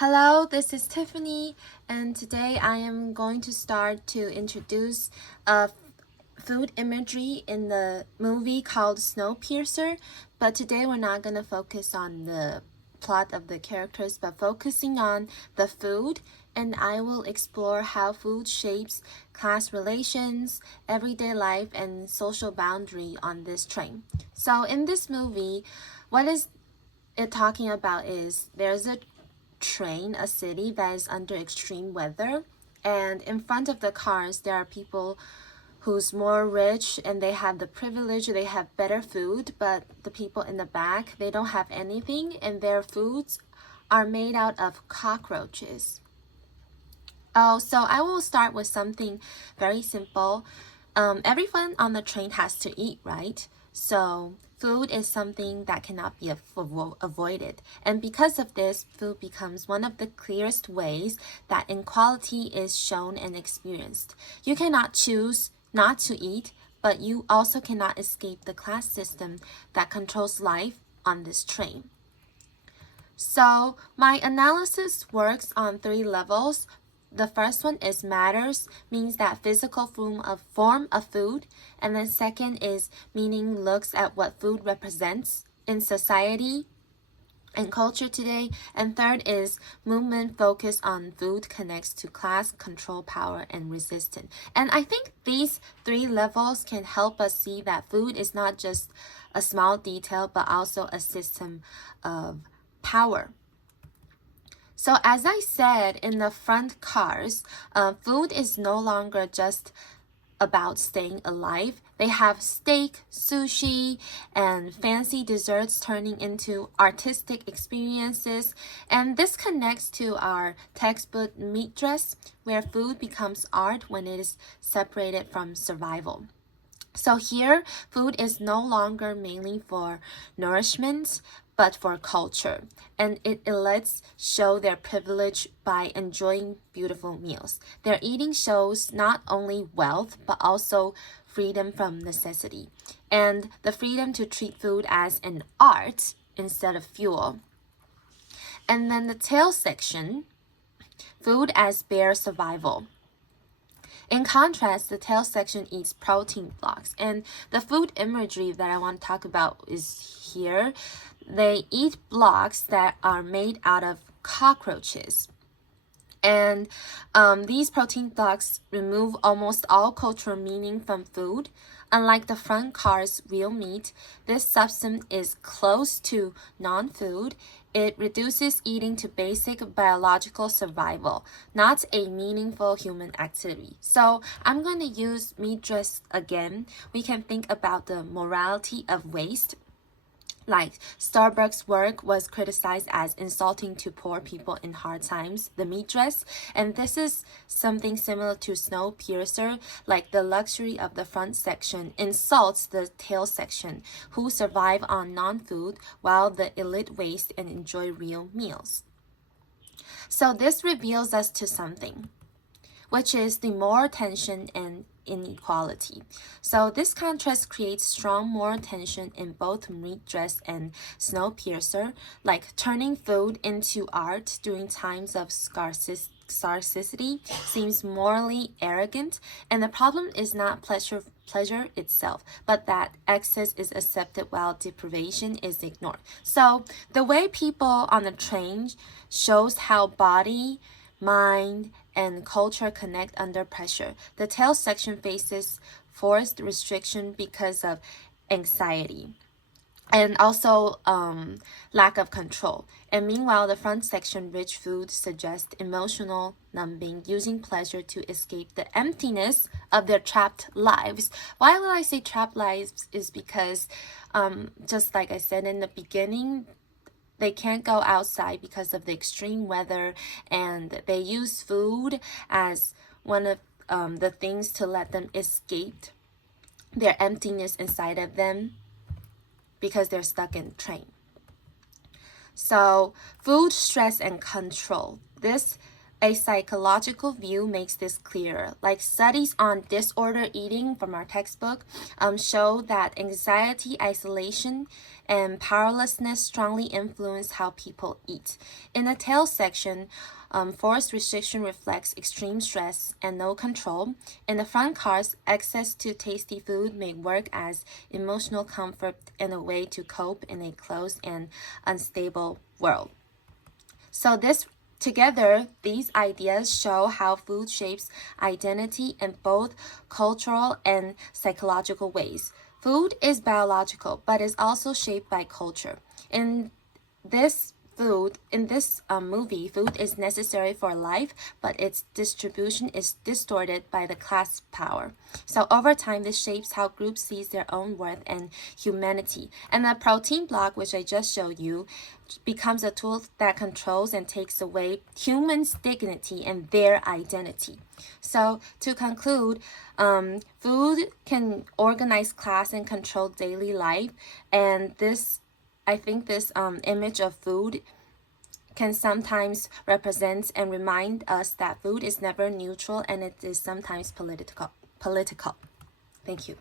Hello, this is Tiffany, and today I am going to start to introduce food imagery in the movie called Snowpiercer. But today we're not going to focus on the plot of the characters, but focusing on the food, and I will explore how food shapes class relations, everyday life, and social boundary on this train. So in this movie, what is it talking about is there's a train, a city that is under extreme weather, and in front of the cars there are people who's more rich and they have the privilege, they have better food, but the people in the back, they don't have anything, and their foods are made out of cockroaches. So I will start with something very simple. Everyone on the train has to eat, right? So food is something that cannot be avoided. And because of this, food becomes one of the clearest ways that inequality is shown and experienced. You cannot choose not to eat, but you also cannot escape the class system that controls life on this train. So my analysis works on 3 levels. The first one is matters, means that physical form of food. And then second is meaning looks at what food represents in society and culture today. And third is movement focus on food connects to class, control, power, and resistance. And I think these 3 levels can help us see that food is not just a small detail, but also a system of power. So as I said, in the front cars, food is no longer just about staying alive. They have steak, sushi, and fancy desserts turning into artistic experiences. And this connects to our textbook meat dress, where food becomes art when it is separated from survival. So here, food is no longer mainly for nourishment, but for culture, and it elites show their privilege by enjoying beautiful meals. Their eating shows not only wealth, but also freedom from necessity, and the freedom to treat food as an art instead of fuel. And then the tail section, food as bare survival. In contrast, the tail section eats protein blocks, and the food imagery that I want to talk about is here. They eat blocks that are made out of cockroaches. And these protein blocks remove almost all cultural meaning from food. Unlike the front car's real meat, this substance is close to non-food. It reduces eating to basic biological survival, not a meaningful human activity. So I'm going to use meat dress again. We can think about the morality of waste. Like Starbucks' work was criticized as insulting to poor people in hard times, the meat dress, and this is something similar to Snowpiercer, like the luxury of the front section insults the tail section, who survive on non-food while the elite waste and enjoy real meals. So this reveals us to something, which is the moral tension and inequality. So this contrast creates strong moral tension in both meat dress and Snowpiercer, like turning food into art during times of scarcity seems morally arrogant, and the problem is not pleasure itself, but that excess is accepted while deprivation is ignored. So the way people on the train shows how body, mind, and culture connect under pressure. The tail section faces forced restriction because of anxiety and also lack of control. And meanwhile, the front section, rich food, suggests emotional numbing, using pleasure to escape the emptiness of their trapped lives. Why will I say trapped lives is because, just like I said in the beginning, they can't go outside because of the extreme weather, and they use food as one of the things to let them escape their emptiness inside of them because they're stuck in the train. So food, stress, and control. This A psychological view makes this clearer. Like studies on disorder eating from our textbook show that anxiety, isolation, and powerlessness strongly influence how people eat. In the tail section, forced restriction reflects extreme stress and no control. In the front cars, access to tasty food may work as emotional comfort and a way to cope in a closed and unstable world. So together, these ideas show how food shapes identity in both cultural and psychological ways. Food is biological, but is also shaped by culture. In this movie, food is necessary for life, but its distribution is distorted by the class power. So over time, this shapes how groups sees their own worth and humanity. And the protein block, which I just showed you, becomes a tool that controls and takes away humans' dignity and their identity. So to conclude, food can organize class and control daily life, and I think this image of food can sometimes represent and remind us that food is never neutral and it is sometimes political. Thank you.